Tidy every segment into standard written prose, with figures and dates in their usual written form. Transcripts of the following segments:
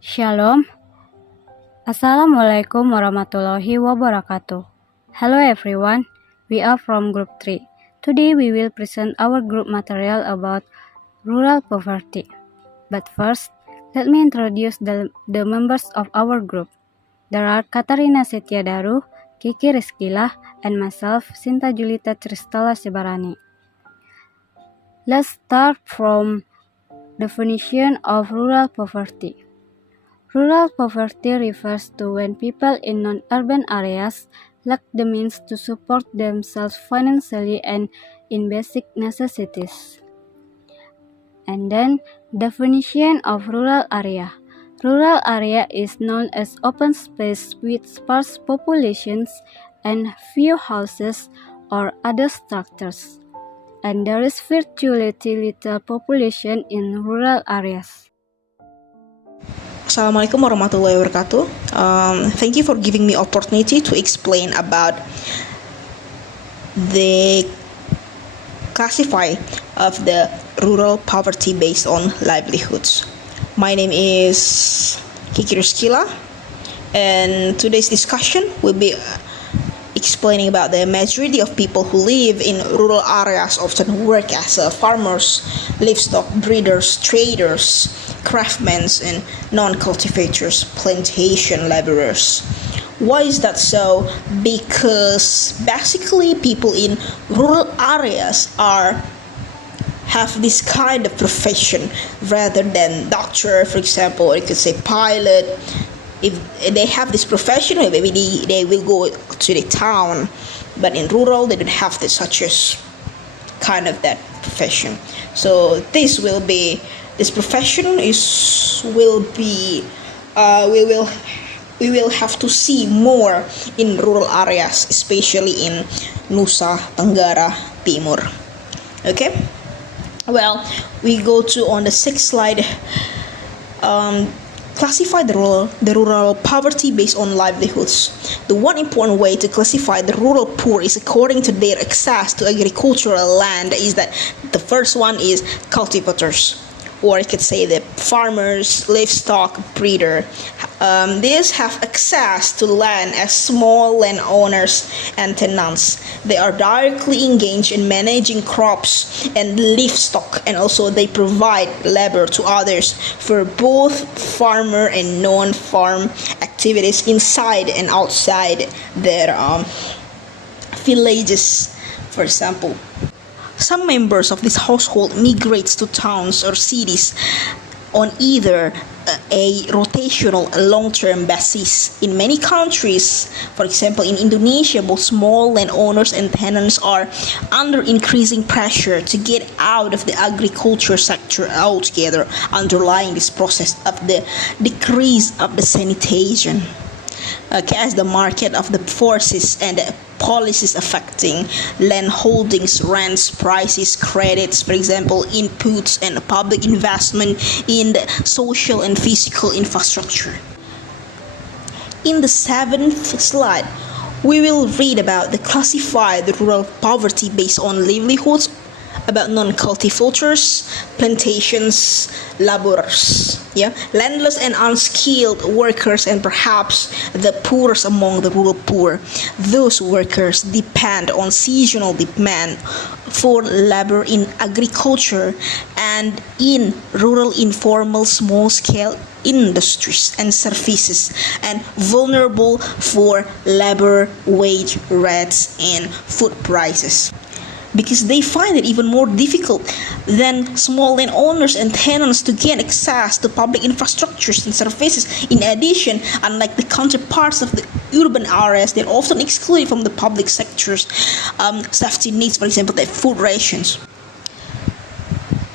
Shalom. Assalamualaikum warahmatullahi wabarakatuh. Hello everyone. We are from group 3. Today we will present our group material about rural poverty. But first, let me introduce the members of our group. There are Katarina Setiadaru, Kiki Rizkila, and myself, Sinta Julita Tristala Sibarani. Let's start from definition of rural poverty. Rural poverty refers to when people in non-urban areas lack the means to support themselves financially and in basic necessities. And then, definition of rural area. Rural area is known as open space with sparse populations and few houses or other structures. And there is virtually little population in rural areas. Assalamualaikum warahmatullahi wabarakatuh. Thank you for giving me opportunity to explain about the classify of the rural poverty based on livelihoods. My name is Kiki Rizkila, and today's discussion will be explaining about the majority of people who live in rural areas often work as farmers, livestock breeders, traders, craftsmen, and non-cultivators, plantation laborers. Why is that so? Because basically people in rural areas have this kind of profession rather than doctor, for example, or you could say pilot. If they have this profession, maybe they will go to the town, but in rural they don't have such as kind of that profession. So this profession we will have to see more in rural areas, especially in Nusa Tenggara Timur. Okay, well, we go to on the 6th slide. Classify the rural poverty based on livelihoods. The one important way to classify the rural poor is according to their access to agricultural land. Is that the first one is cultivators, or I could say the farmers, livestock breeder. These have access to land as small landowners and tenants. They are directly engaged in managing crops and livestock, and also they provide labor to others for both farmer and non-farm activities inside and outside their villages. For example, some members of this household migrates to towns or cities on either a rotational long-term basis. In many countries, for example in Indonesia, both small landowners and tenants are under increasing pressure to get out of the agriculture sector altogether, underlying this process of the decrease of the sanitation. As the market of the forces and policies affecting land holdings, rents, prices, credits, for example, inputs and public investment in the social and physical infrastructure. In the 7th slide, we will read about the classified rural poverty based on livelihoods, about non-cultivators, plantations, laborers, landless and unskilled workers, and perhaps the poorest among the rural poor. Those workers depend on seasonal demand for labor in agriculture and in rural informal small-scale industries and services, and vulnerable for labor wage rates and food prices, because they find it even more difficult than small landowners and tenants to gain access to public infrastructures and services. In addition, unlike the counterparts of the urban areas, they're often excluded from the public sector's safety needs, for example, their food rations.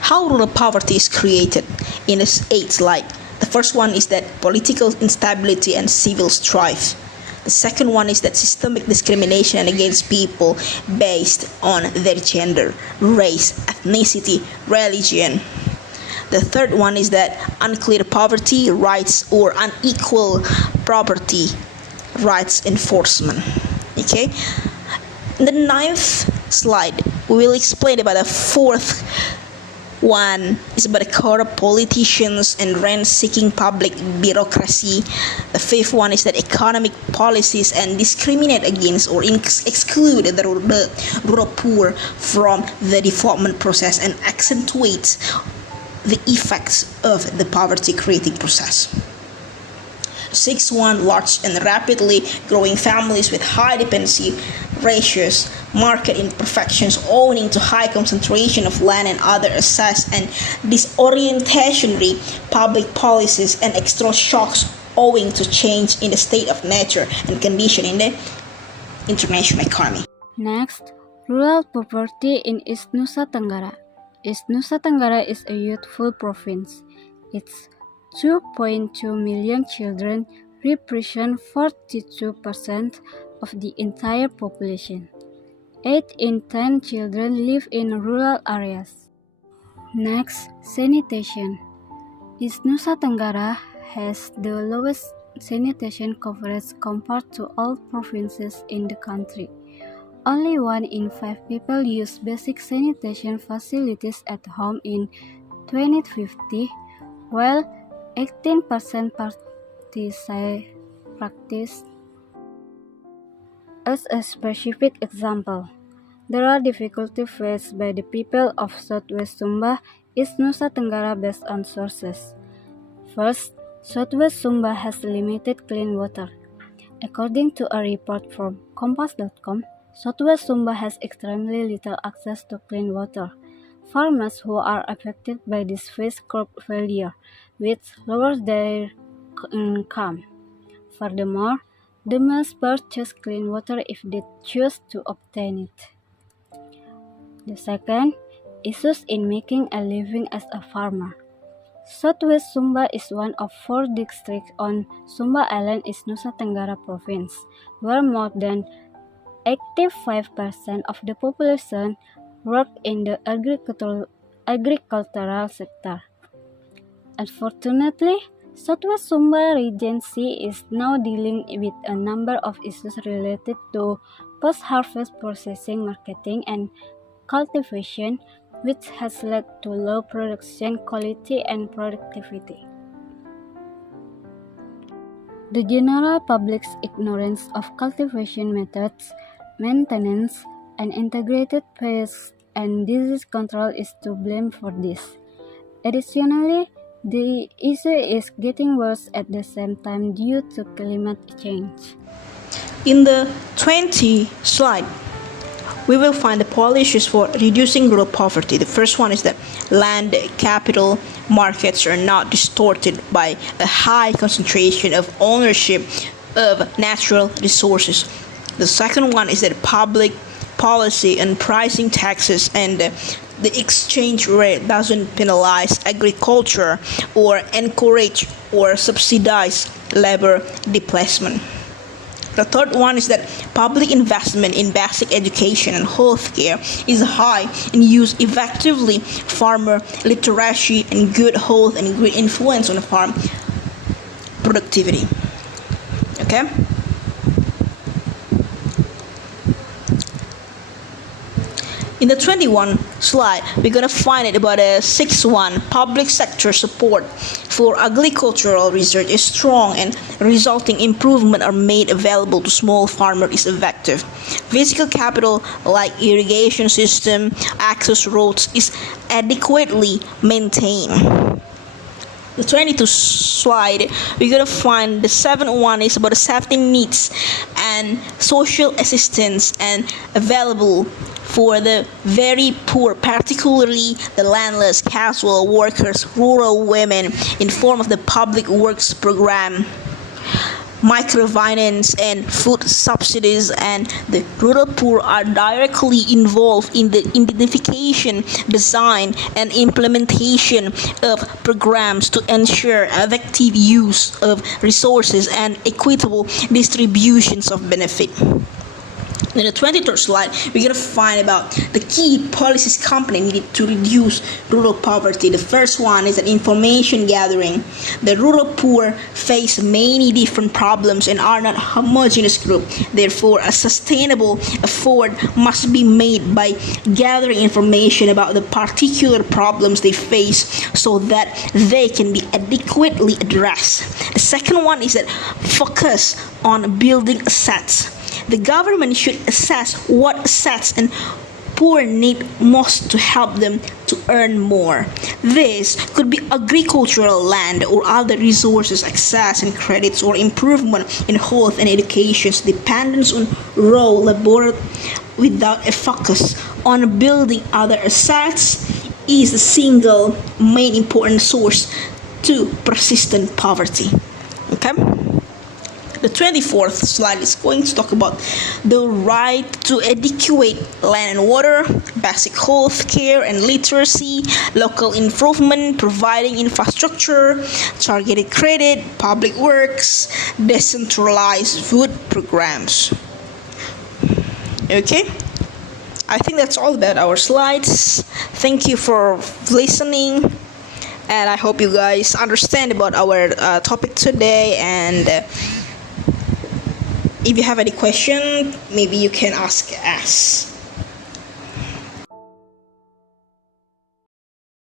How rural poverty is created in this 8th slide. The first one is that political instability and civil strife. The second one is that systemic discrimination against people based on their gender, race, ethnicity, religion. The third one is that unclear poverty rights or unequal property rights enforcement. Okay. In the 9th slide, we will explain about the 4th One is about the corrupt politicians and rent-seeking public bureaucracy. The fifth one is that economic policies and discriminate against or exclude the rural poor from the development process and accentuate the effects of the poverty-creating process. Sixth one, large and rapidly growing families with high dependency ratios, market imperfections owing to high concentration of land and other assets, and disorientationary public policies and external shocks owing to change in the state of nature and condition in the international economy. Next, rural poverty in East Nusa Tenggara. East Nusa Tenggara is a youthful province. Its 2.2 million children represent 42% of the entire population. 8 in 10 children live in rural areas. Next, sanitation. East Nusa Tenggara has the lowest sanitation coverage compared to all provinces in the country. Only 1 in 5 people use basic sanitation facilities at home in 2050, while 18% practice. As a specific example, there are difficulties faced by the people of Southwest Sumba, East Nusa Tenggara based on sources. First, Southwest Sumba has limited clean water. According to a report from Kompas.com, Southwest Sumba has extremely little access to clean water. Farmers who are affected by this face crop failure, which lowers their income. Furthermore, they must purchase clean water if they choose to obtain it. The second, issues in making a living as a farmer. Southwest Sumba is one of 4 districts on Sumba Island, East Nusa Tenggara Province, where more than 85% of the population work in the agricultural sector. Unfortunately, Southwest Sumba Regency is now dealing with a number of issues related to post-harvest processing, marketing, and cultivation, which has led to low production quality and productivity. The general public's ignorance of cultivation methods, maintenance, and integrated pest and disease control is to blame for this. Additionally, the issue is getting worse at the same time due to climate change. In the 20th slide, we will find the policies for reducing rural poverty. The first one is that land capital markets are not distorted by a high concentration of ownership of natural resources. The second one is that public policy and pricing taxes and the exchange rate doesn't penalize agriculture or encourage or subsidize labor displacement. The third one is that public investment in basic education and healthcare is high and used effectively farmer literacy and good health and great influence on the farm productivity. Okay? In the 21 slide, we're going to find it about a 6-1 public sector support for agricultural research is strong and resulting improvement are made available to small farmers is effective. Physical capital like irrigation system, access roads is adequately maintained. The 22 slide, we're going to find the 7-1 is about the safety needs and social assistance and available for the very poor, particularly the landless, casual workers, rural women, in form of the public works program, microfinance and food subsidies, and the rural poor are directly involved in the identification, design, and implementation of programs to ensure effective use of resources and equitable distributions of benefit. In the 23rd slide, we're going to find about the key policies company needed to reduce rural poverty. The first one is an information gathering. The rural poor face many different problems and are not homogeneous group. Therefore, a sustainable effort must be made by gathering information about the particular problems they face so that they can be adequately addressed. The second one is that focus on building assets. The government should assess what assets and poor need most to help them to earn more. This could be agricultural land or other resources, access and credits, or improvement in health and education. Dependence on raw labor without a focus on building other assets is the single main important source to persistent poverty. Okay? The 24th slide is going to talk about the right to adequate land and water, basic health care and literacy, local improvement, providing infrastructure, targeted credit, public works, decentralized food programs. Okay? I think that's all about our slides. Thank you for listening, and I hope you guys understand about our topic today. And if you have any question, maybe you can ask us.